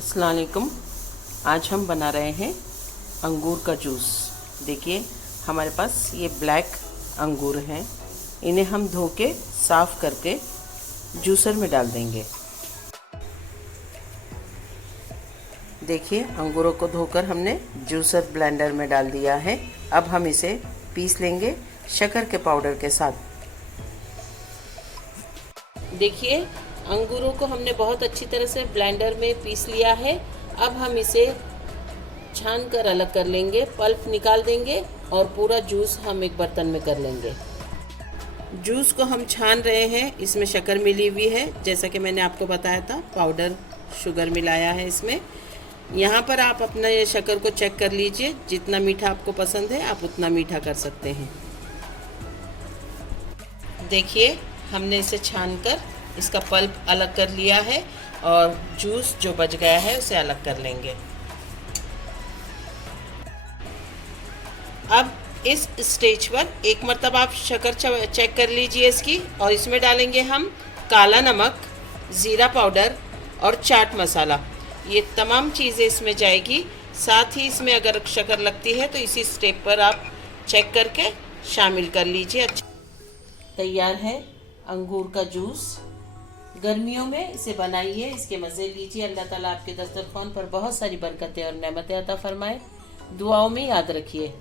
अस्सलाम वालेकुम। आज हम बना रहे हैं अंगूर का जूस। देखिए हमारे पास ये ब्लैक अंगूर हैं, इन्हें हम धो के साफ़ करके जूसर में डाल देंगे। देखिए अंगूरों को धोकर हमने जूसर ब्लेंडर में डाल दिया है। अब हम इसे पीस लेंगे शक्कर के पाउडर के साथ। देखिए अंगूरों को हमने बहुत अच्छी तरह से ब्लेंडर में पीस लिया है। अब हम इसे छान कर अलग कर लेंगे, पल्प निकाल देंगे और पूरा जूस हम एक बर्तन में कर लेंगे। जूस को हम छान रहे हैं, इसमें शक्कर मिली हुई है, जैसा कि मैंने आपको बताया था, पाउडर शुगर मिलाया है इसमें। यहाँ पर आप अपने शक्कर को चेक कर लीजिए, जितना मीठा आपको पसंद है आप उतना मीठा कर सकते हैं। देखिए हमने इसे छानकर इसका पल्प अलग कर लिया है और जूस जो बच गया है उसे अलग कर लेंगे। अब इस स्टेज पर एक मरतबा आप शक्कर चेक कर लीजिए इसकी, और इसमें डालेंगे हम काला नमक, ज़ीरा पाउडर और चाट मसाला। ये तमाम चीज़ें इसमें जाएगी। साथ ही इसमें अगर शक्कर लगती है तो इसी स्टेप पर आप चेक करके शामिल कर लीजिए। तैयार है अंगूर का जूस। गर्मियों में इसे बनाइए, इसके मज़े लीजिए। अल्लाह ताला आपके दस्तरखान पर बहुत सारी बरकतें और नेमतें अता फरमाए। दुआओं में याद रखिए।